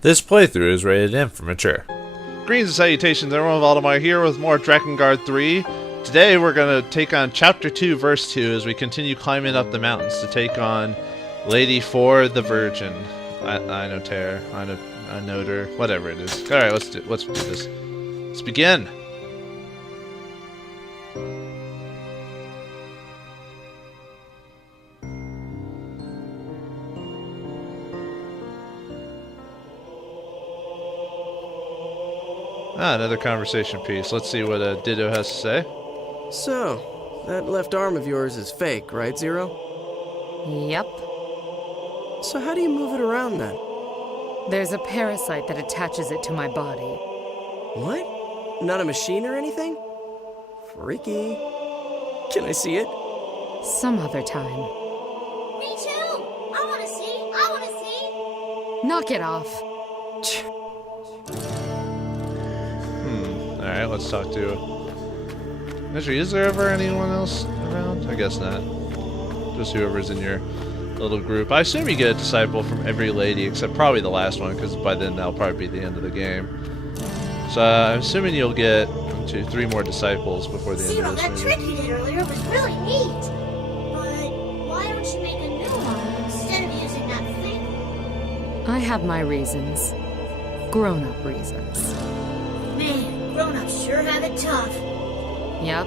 This playthrough is rated M for mature. Greetings and salutations, everyone. Vauldemare here with more Drakengard 3. Today we're going to take on Chapter 2, Verse 2 as we continue climbing up the mountains to take on Lady 4 the Virgin. I know Terror. I know her. Whatever it is. Alright, let's do this. Let's begin! Another conversation piece. Let's see what Ditto has to say. So, that left arm of yours is fake, right, Zero? Yep. So how do you move it around then? There's a parasite that attaches it to my body. What? Not a machine or anything? Freaky. Can I see it? Some other time. Me too! I wanna see! Knock it off. Alright, let's talk to... Actually, is there ever anyone else around? I guess not. Just whoever's in your little group. I assume you get a disciple from every lady, except probably the last one, because by then that'll probably be the end of the game. So I'm assuming you'll get 1, 2, 3 more disciples before the end of this That movie. trick you did earlier was really neat. But why don't you make a new one instead of using that thing? I have my reasons. Grown-up reasons. Man, grown-ups sure have it tough. Yep.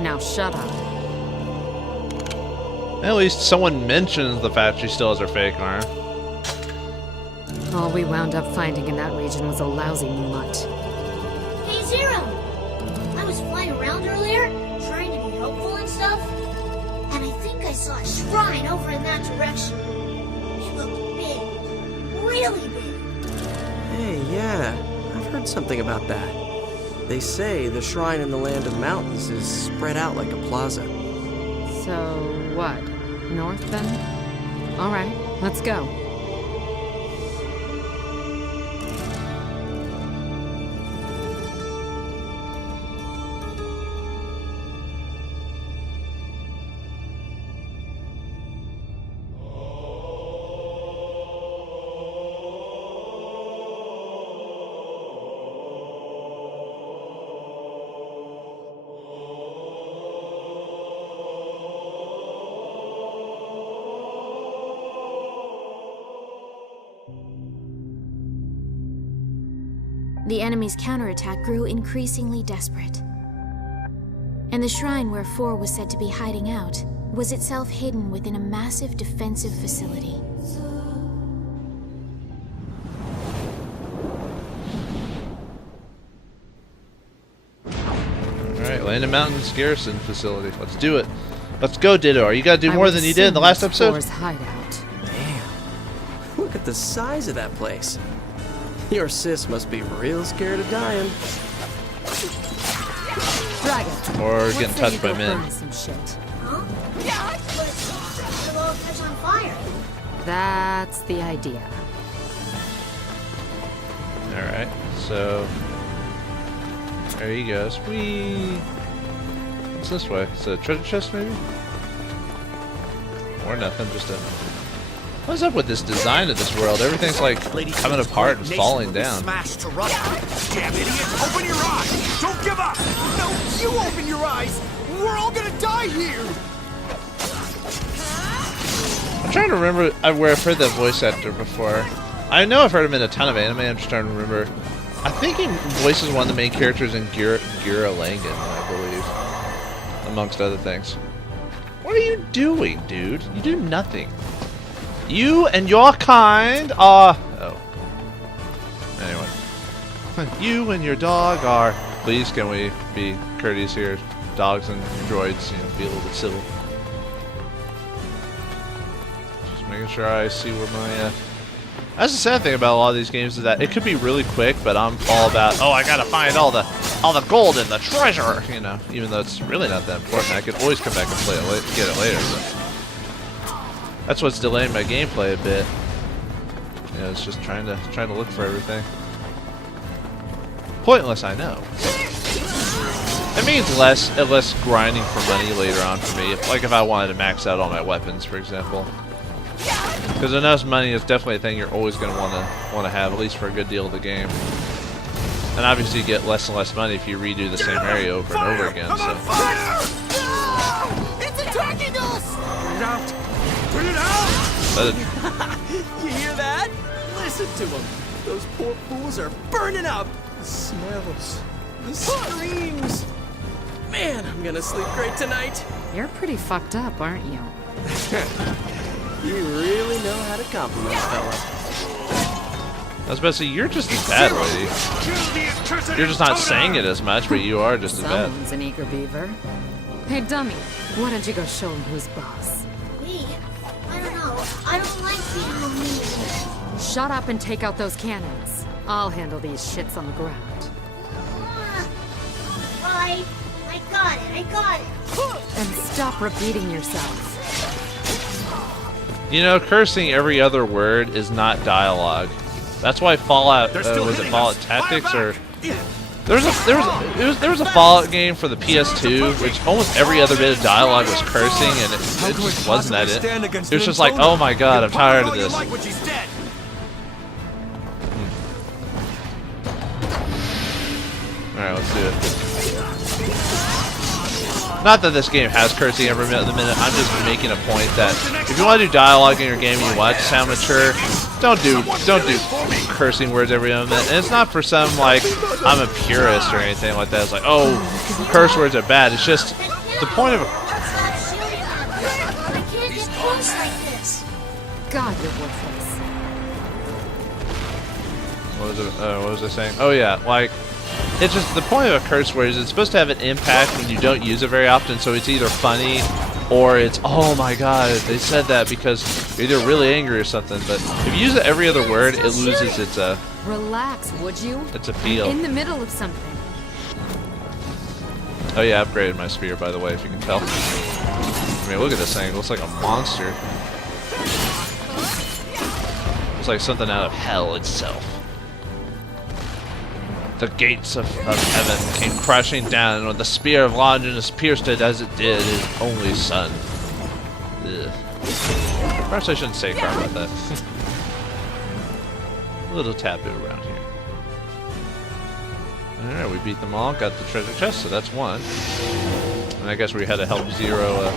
Now shut up. At least someone mentions the fact she still has her fake arm. All we wound up finding in that region was a lousy mutt. Hey, Zero! I was flying around earlier, trying to be helpful and stuff, and I think I saw a shrine over in that direction. It looked big. Really big. Hey, yeah. I've heard something about that. They say the shrine in the land of mountains is spread out like a plaza. So, what? North, then? Alright, let's go. The enemy's counterattack grew increasingly desperate. And the shrine where 4 was said to be hiding out was itself hidden within a massive defensive facility. Alright, Land of Mountains Garrison Facility. Let's do it. Let's go, Ditto. You gotta do more than you did in the last episode? Floor's hideout. Damn. Look at the size of that place. Your sis must be real scared of dying. Dragon. Or getting touched by men. Some shit. Huh? Yeah, but it'll all catch on fire. That's the idea. Alright, so... There he goes. Whee! What's this way? Is it a treasure chest, maybe? Or nothing, just a... What's up with this design of this world? Everything's like coming apart and falling down. Smashed to rust. Damn idiot! Open your eyes! Don't give up! No, you open your eyes! We're all gonna die here! I'm trying to remember where I've heard that voice actor before. I know I've heard him in a ton of anime, I'm just trying to remember. I think he voices one of the main characters in Gurren Lagann, I believe. Amongst other things. What are you doing, dude? You do nothing. You and your kind are... Oh. Anyway. You and your dog are... Please, can we be courteous here? Dogs and droids, be a little bit civil. Just making sure I see where my... That's the sad thing about a lot of these games is that it could be really quick, but I'm all about, oh, I gotta find all the gold and the treasure, even though it's really not that important. I could always come back and play it, get it later. But that's what's delaying my gameplay a bit. It's just trying to look for everything. Pointless, I know. It means less grinding for money later on for me. Like if I wanted to max out all my weapons, for example. Because enough money is definitely a thing you're always going to want to have, at least for a good deal of the game. And obviously you get less and less money if you redo the same area over and over again. So. It's attacking us! Put it out! Put it out! You hear that? Listen to them. Those poor fools are burning up. The smells, the screams. Man, I'm gonna sleep great tonight. You're pretty fucked up, aren't you? You really know how to compliment, fella. I was about to say, you're just as bad, lady. You're just not saying it as much, but you are just as bad. Someone's an eager beaver. Hey, dummy, why don't you go show him who's boss? Me? I don't know. I don't like being a mean. Shut up and take out those cannons. I'll handle these shits on the ground. Right. I got it. And stop repeating yourself. You know, cursing every other word is not dialogue. That's why Fallout, was it Fallout Tactics or there was a Fallout game for the PS2 which almost every other bit of dialogue was cursing, and it just wasn't that it. It was just like, oh my god, I'm tired of this. Alright, let's do it. Not that this game has cursing every minute of the minute, I'm just making a point that if you want to do dialogue in your game and you want it to sound mature, don't do cursing words every minute. And it's not for some, like, I'm a purist or anything like that. It's like, oh, curse words are bad. It's just the point of a... I can't get close like this. God, you're worthless. What was I saying? Oh yeah, like, it's just the point of a curse word is it's supposed to have an impact when you don't use it very often, so it's either funny or it's, oh my god, they said that because you're either really angry or something. But if you use it every other word, it loses its Relax, would you? It's a feel. I'm in the middle of something. Oh yeah, I upgraded my spear, by the way, if you can tell. I mean, look at this thing, it looks like a monster. It's like something out of hell itself. The gates of heaven came crashing down, and when the spear of Longinus pierced it as it did his only son. Ugh. Perhaps I shouldn't say crap about that. A little taboo around here. Alright, we beat them all, got the treasure chest, so that's one. And I guess we had to help Zero,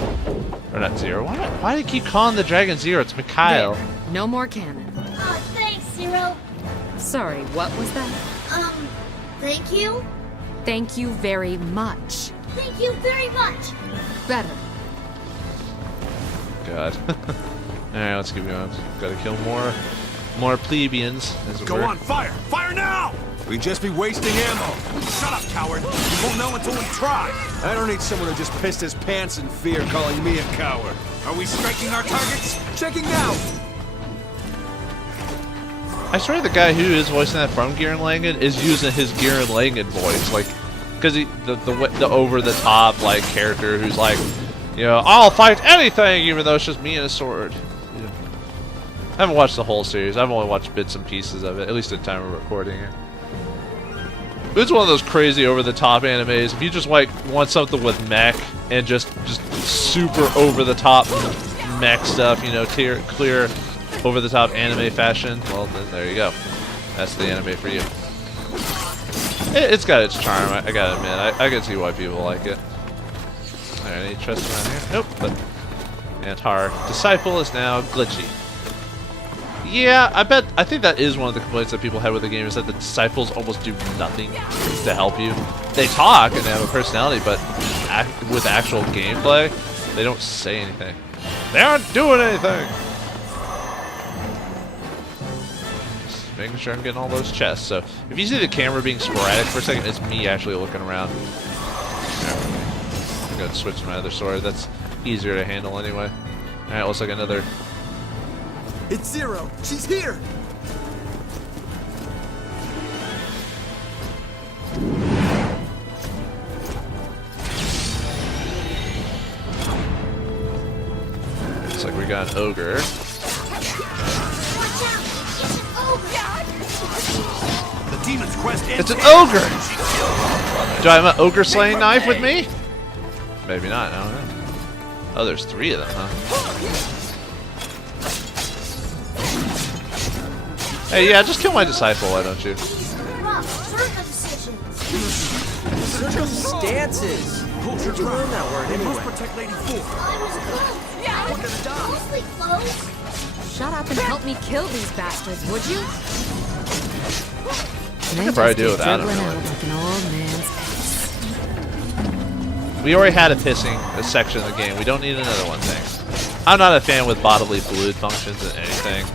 or not Zero, why do you keep calling the dragon Zero? It's Mikhail. There. No more cannon. Oh, thanks, Zero. Sorry, what was that? Thank you? Thank you very much. Thank you very much. Better. God. Alright, let's keep going. Gotta kill more plebeians. Go on, fire! Fire now! We'd just be wasting ammo. Shut up, coward. You won't know until we try. I don't need someone who just pissed his pants in fear calling me a coward. Are we striking our targets? Checking now. I swear the guy who is voicing that from Gurren Lagann is using his Gurren Lagann voice, like, because the over the top like character who's like, you know, I'll fight anything, even though it's just me and a sword. Yeah. I haven't watched the whole series. I've only watched bits and pieces of it, at least at the time of recording it. It's one of those crazy over the top animes. If you just like want something with mech and just super over the top mech stuff, you know, clear over the top anime fashion, well then there you go. That's the anime for you. It's got its charm, I gotta admit. I can see why people like it. Alright, any chests around here? Nope, but Antar Disciple is now glitchy. Yeah, I think that is one of the complaints that people had with the game, is that the disciples almost do nothing to help you. They talk and they have a personality, but with actual gameplay, they don't say anything. They aren't doing anything! Just making sure I'm getting all those chests. So, if you see the camera being sporadic for a second, it's me actually looking around. I'm going to switch to my other sword. That's easier to handle anyway. Alright, looks like another... It's Zero. She's here. Looks like we got an ogre. The demon's quest ends. It's an ogre! Do I have an ogre slaying knife with me? Maybe not, I don't know. Oh, there's 3 of them, huh? Hey, yeah, just kill my disciple, why don't you? Rough, circumcision. Circumstances. Where'd you learn that word anyway? Protect Lady 4. I was close. Yeah, I was mostly close. Shut up and help me kill these bastards, would you? I could probably do it without him, dribbling really. out like an old man's ass. We already had a pissing section of the game. We don't need another one, thanks. I'm not a fan with bodily fluid functions in anything.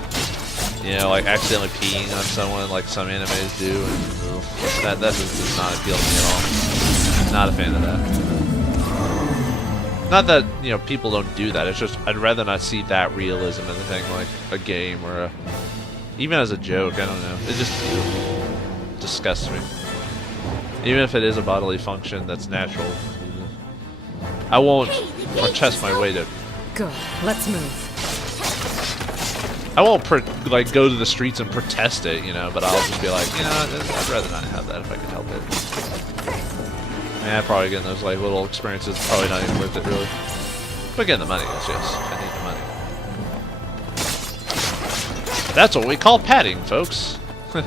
You know, like accidentally peeing on someone like some animes do. And, that does not appeal to me at all. Not a fan of that. Not that, you know, people don't do that. It's just I'd rather not see that realism in the thing, like a game or a, even as a joke. I don't know. It just disgusts me. Even if it is a bodily function that's natural, I won't protest my way to. Good. Let's move. I won't like go to the streets and protest it, you know. But I'll just be like, you know, I'd rather not have that if I could help it. Yeah, probably getting those like little experiences is probably not even worth it really. But getting the money is yes. I need the money. That's what we call padding, folks. By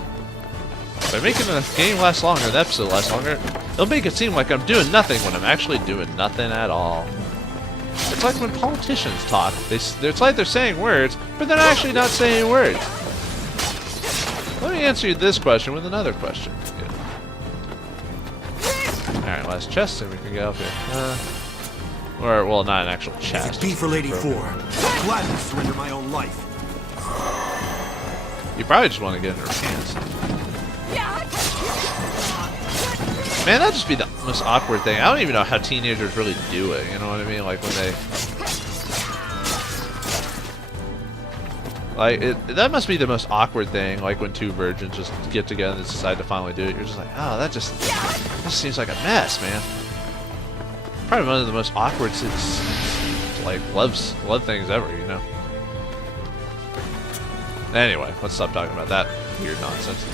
making the game last longer, the episode last longer, it'll make it seem like I'm doing nothing when I'm actually doing nothing at all. It's like when politicians talk. It's like they're saying words, but they're actually not saying words. Let me answer you this question with another question. Alright, last chest, and we can get up here. Or, well, not an actual chest. B for Lady 4. Gladly surrender my own life. You probably just want to get in her pants. Man, that'd just be the most awkward thing. I don't even know how teenagers really do it. You know what I mean? Like when they, that must be the most awkward thing. Like when two virgins just get together and decide to finally do it. You're just like, oh, that just seems like a mess, man. Probably one of the most awkward, like love things ever. You know. Anyway, let's stop talking about that weird nonsense.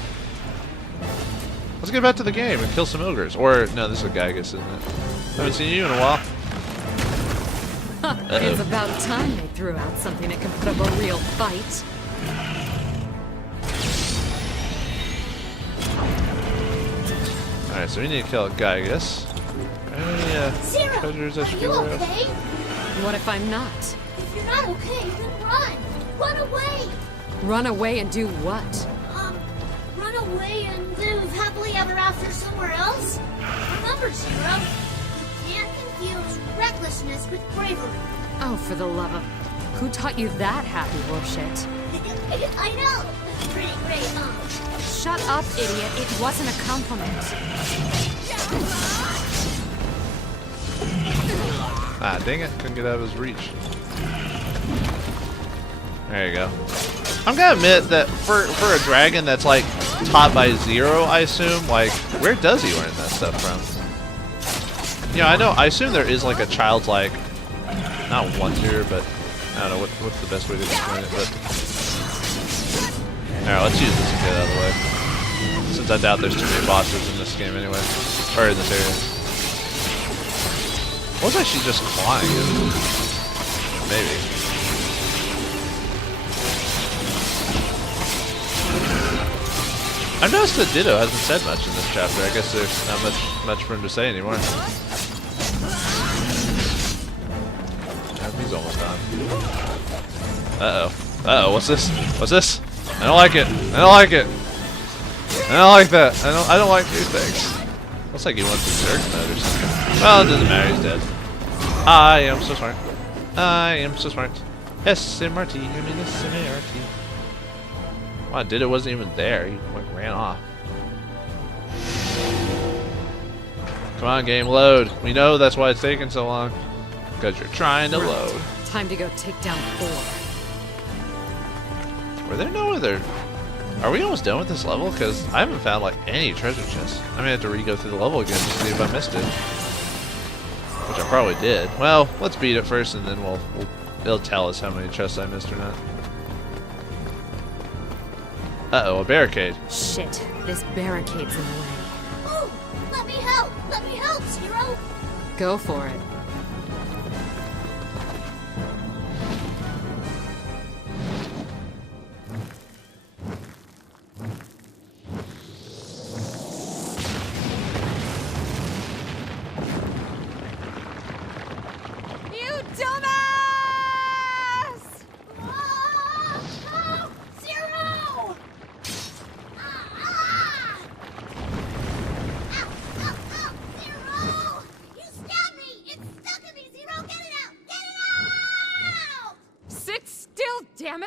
Let's get back to the game and kill some ogres. Or, no, this is a Gygus, isn't it? Haven't seen you in a while. It's about time they threw out something that can put up a real fight. Alright, so we need to kill a Gygus. Zero, Treasures I should are you get rid of. okay? What if I'm not? If you're not okay, then run! Run away! Run away and do what? Run away and live happily ever after somewhere else? Remember, Zero, you can't confuse recklessness with bravery. Oh, for the love of... Who taught you that happy bullshit? I know! Pretty great, huh? Shut up, idiot. It wasn't a compliment. Ah, dang it. Couldn't get out of his reach. There you go. I'm gonna admit that for a dragon that's like taught by Zero, I assume, like, where does he learn that stuff from? Yeah, I assume there is like a childlike, not wonder, but I don't know what's the best way to explain it, but alright, let's use this and get it out of the way. Since I doubt there's too many bosses in this game anyway. Or in this area. Was I actually just flying? Maybe. I've noticed that Ditto hasn't said much in this chapter. I guess there's not much for him to say anymore. He's almost done. Uh-oh. Uh-oh, what's this? What's this? I don't like it. I don't like it. I don't like that. I don't like new things. Looks like he went to Zerg mode or something. Well, it doesn't matter, he's dead. I am so smart. I am so smart. SMRT, I mean SMRT. Wow, Ditto wasn't even there. He like ran off. Come on, game, load. We know that's why it's taking so long. Because you're trying to load. Time to go take down 4. Were there no other... Are we almost done with this level? Because I haven't found like any treasure chests. I'm going to have to re-go through the level again to see if I missed it. Which I probably did. Well, let's beat it first and then it'll tell us how many chests I missed or not. Uh-oh, a barricade. Shit, this barricade's in the way. Oh, let me help! Let me help, Zero! Go for it.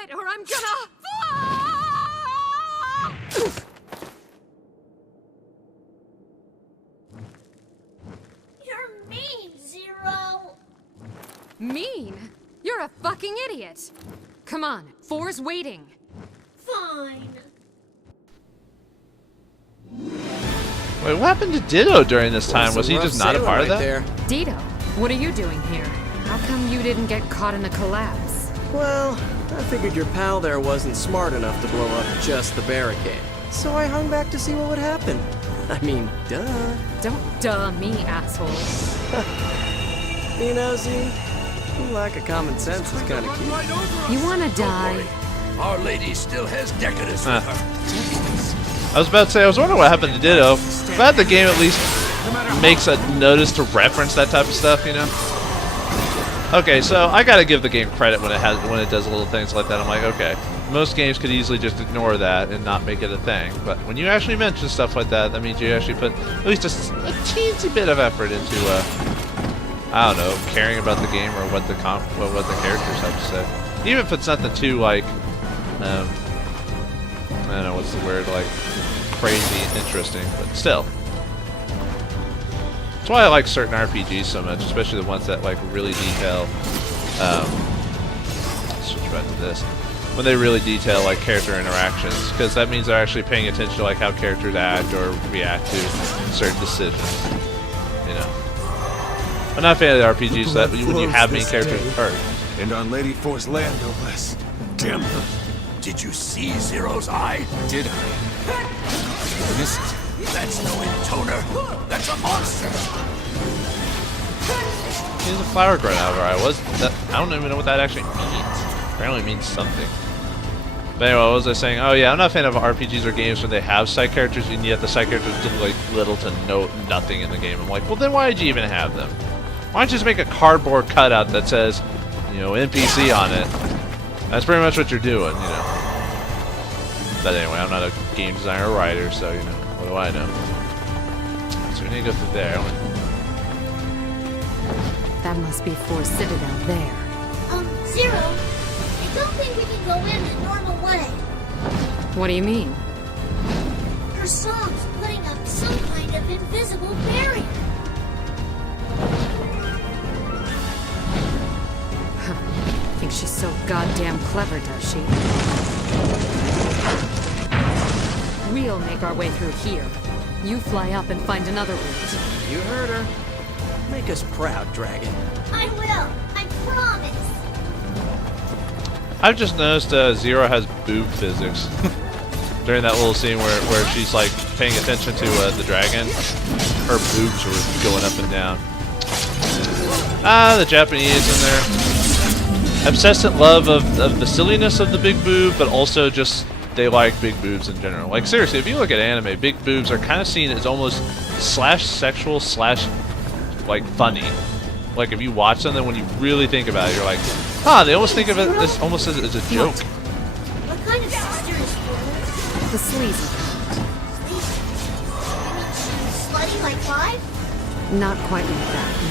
it or I'm gonna... You're mean, Zero. Mean? You're a fucking idiot. Come on, 4's waiting. Fine. Wait, what happened to Ditto during this time? Was he just not a part of that? There. Ditto, what are you doing here? How come you didn't get caught in the collapse? Well, I figured your pal there wasn't smart enough to blow up just the barricade. So I hung back to see what would happen. I mean, duh. Don't duh me, asshole. You know, Z, your lack of common sense is kind of cute. You wanna die? Our lady still has Decadus with her. I was about to say, I was wondering what happened to Ditto. Glad the game at least makes a notice to reference that type of stuff, you know? Okay, so I gotta give the game credit when it does little things like that. I'm like, okay, most games could easily just ignore that and not make it a thing. But when you actually mention stuff like that, that means you actually put at least a teensy bit of effort into, I don't know, caring about the game or what the characters have to say. Even if it's nothing too like, I don't know what's the word, like crazy interesting, but still. That's why I like certain RPGs so much, especially the ones that like really detail. Switch back to this. When they really detail like character interactions, because that means they're actually paying attention to like how characters act or react to certain decisions. You know, I'm not a fan of the RPGs that when you have main characters hurt. And on Lady Four's land, no less. Damn her. Did you see Zero's eye? Did I? Missed it. That's no intoner. That's a monster. He's a flower grown out of her eye. I don't even know what that actually means. Apparently it means something. But anyway, what was I saying? Oh yeah, I'm not a fan of RPGs or games where they have side characters and yet the side characters do like little to nothing in the game. I'm like, well then why did you even have them? Why don't you just make a cardboard cutout that says, you know, NPC on it? That's pretty much what you're doing, you know. But anyway, I'm not a game designer or writer, so, you know, what do I know? So we need to go through there. That must be 4 Citadel there. Zero, I don't think we can go in the normal way. What do you mean? Her song's putting up some kind of invisible barrier. Think she's so goddamn clever, does she? We'll make our way through here. You fly up and find another route. You heard her. Make us proud, Dragon. I will. I promise. I've just noticed Zero has boob physics. During that little scene where she's like paying attention to the dragon, her boobs were going up and down. Ah, the Japanese in there. Obsessive love of the silliness of the big boob, but also just they like big boobs in general. Like seriously, if you look at anime, big boobs are kind of seen as almost /sexual/ like funny. Like if you watch something, when you really think about it, you're like, huh, they almost think of it as almost as a joke. What kind of sister is yours? The sleazy. Sleazy? You mean she's slutty like 5? Not quite like that. No.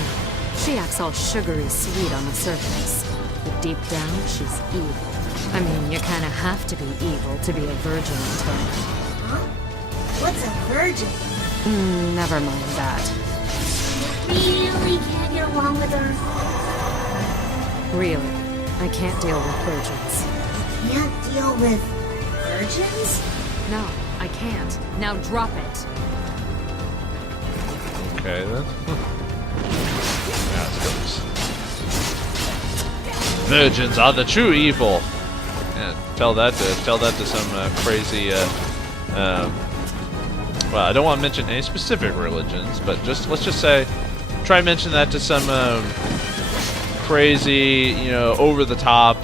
She acts all sugary sweet on the surface. But deep down, she's evil. I mean, you kind of have to be evil to be a virgin in turn. Huh? What's a virgin? Never mind that. You really can't get along with her? Really, I can't deal with virgins. You can't deal with virgins? No, I can't. Now drop it. Okay then. Virgins are the true evil. Yeah, tell that to some crazy. Well, I don't want to mention any specific religions, but let's just say, try mention that to some crazy, you know, over the top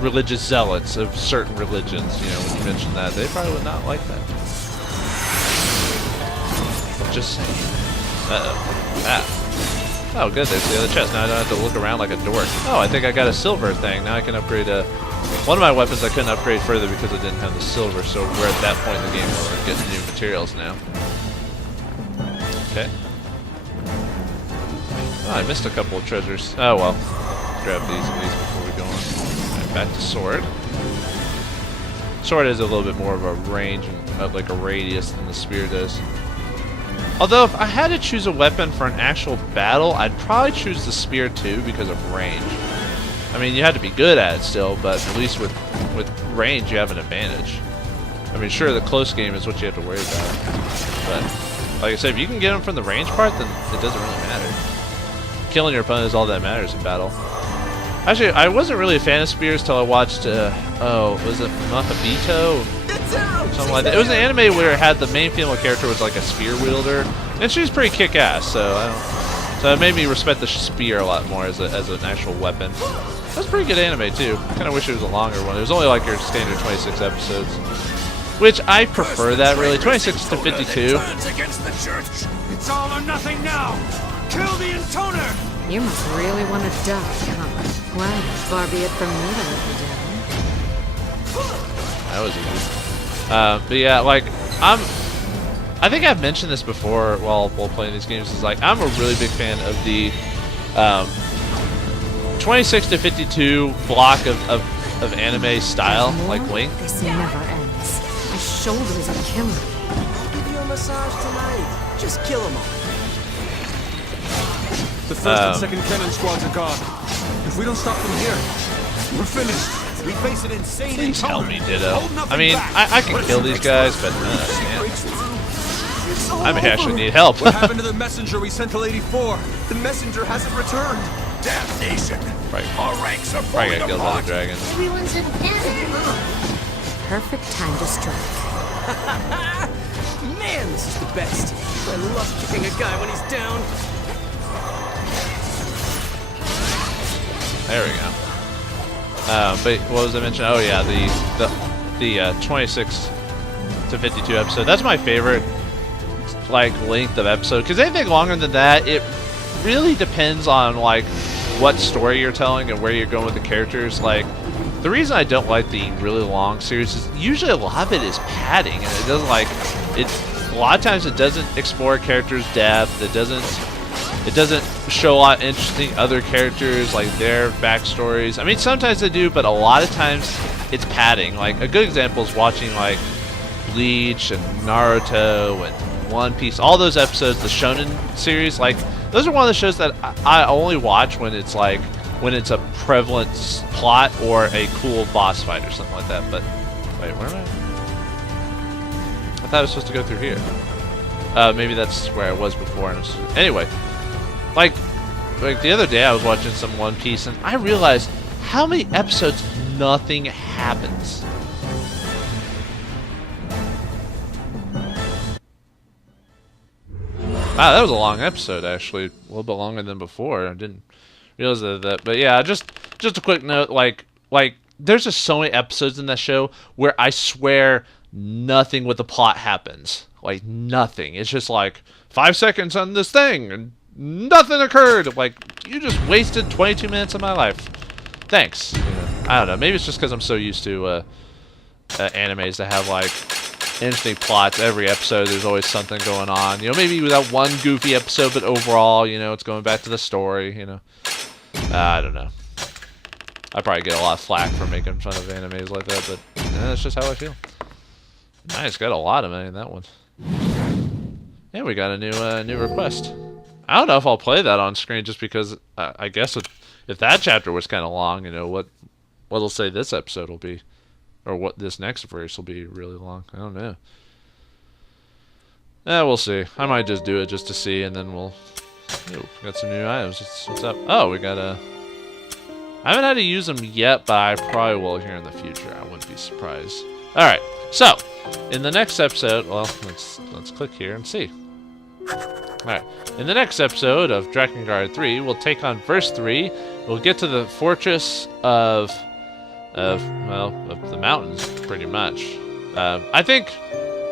religious zealots of certain religions. You know, when you mention that, they probably would not like that. Just saying. Ah. Oh, good, there's the other chest. Now I don't have to look around like a dork. Oh, I think I got a silver thing. Now I can upgrade one of my weapons I couldn't upgrade further because I didn't have the silver, so we're at that point in the game where we're getting new materials now. Okay. Oh, I missed a couple of treasures. Oh, well. Let's grab these at least before we go on. Alright, back to sword. Sword has a little bit more of a range and like a radius than the spear does. Although if I had to choose a weapon for an actual battle, I'd probably choose the spear too because of range. I mean, you have to be good at it still, but at least with range you have an advantage. I mean, sure, the close game is what you have to worry about, but like I said, if you can get them from the range part, then it doesn't really matter. Killing your opponent is all that matters in battle. Actually, I wasn't really a fan of spears till I watched, was it Mikhail? Something like that. It was an anime where it had the main female character was like a spear wielder, and she was pretty kick-ass, so it made me respect the spear a lot more as an actual weapon. That's a pretty good anime too. Kind of wish it was a longer one. It was only like your standard 26 episodes, which I prefer that really. 26 to 52. It's all or nothing now. Kill the intoner. You must really want to die, huh? Well, far be it from me to let you down. That was easy. But yeah, like I think I've mentioned this before while playing these games. Is like I'm a really big fan of the 26 to 52 block of anime style, like Link. This never ends. My shoulders are killing me. I'll give you a massage tonight. Just kill them all. The first and second cannon squads are gone. If we don't stop them here, we're finished. We face an insane Please help encounter. me, Ditto. I mean, I can kill these guys, but I may actually need help. What happened to the messenger we sent to Lady 4? The messenger hasn't returned. Damnation! Right. Our ranks are Probably falling got killed by apart. the dragon. Everyone's in panic, huh? Perfect time to strike. Man, this is the best. I love kicking a guy when he's down. There we go. But what was I mentioning? Oh yeah, the 26 to 52 episode. That's my favorite, like, length of episode. Because anything longer than that, it really depends on like what story you're telling and where you're going with the characters. Like, the reason I don't like the really long series is usually a lot of it is padding, and it doesn't like it. A lot of times it doesn't explore characters' depth. It doesn't show a lot of interesting other characters, like their backstories. I mean, sometimes they do, but a lot of times it's padding. Like, a good example is watching like Bleach and Naruto and One Piece. All those episodes, the Shonen series, like those are one of the shows that I only watch when it's like when it's a prevalent plot or a cool boss fight or something like that. But wait, where am I? I thought I was supposed to go through here. Maybe that's where I was before. And anyway. Like the other day I was watching some One Piece and I realized how many episodes nothing happens. Wow, that was a long episode actually. A little bit longer than before. I didn't realize that. But yeah, just a quick note, like there's just so many episodes in that show where I swear nothing with the plot happens. Like nothing. It's just like 5 seconds on this thing and nothing occurred. Like, you just wasted 22 minutes of my life. Thanks. I don't know. Maybe it's just because I'm so used to animes that have like interesting plots. Every episode, there's always something going on. You know, maybe without one goofy episode, but overall, you know, it's going back to the story. You know, I don't know. I probably get a lot of flack for making fun of animes like that, but that's just how I feel. Nice, got a lot of money in that one. Yeah, we got a new request. I don't know if I'll play that on screen just because I guess if that chapter was kind of long, you know, what it'll say this episode will be, or what this next verse will be really long. I don't know. We'll see. I might just do it just to see, and then we'll. Ooh, got some new items. What's up? Oh, we got a. I haven't had to use them yet, but I probably will here in the future. I wouldn't be surprised. All right. So, in the next episode, well, let's click here and see. Alright, in the next episode of Drakengard 3, we'll take on verse 3. We'll get to the fortress of the mountains, pretty much. I think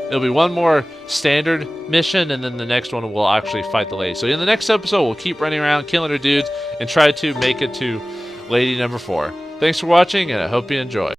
it'll be one more standard mission, and then the next one we'll actually fight the lady. So in the next episode, we'll keep running around, killing her dudes, and try to make it to lady number 4. Thanks for watching, and I hope you enjoy.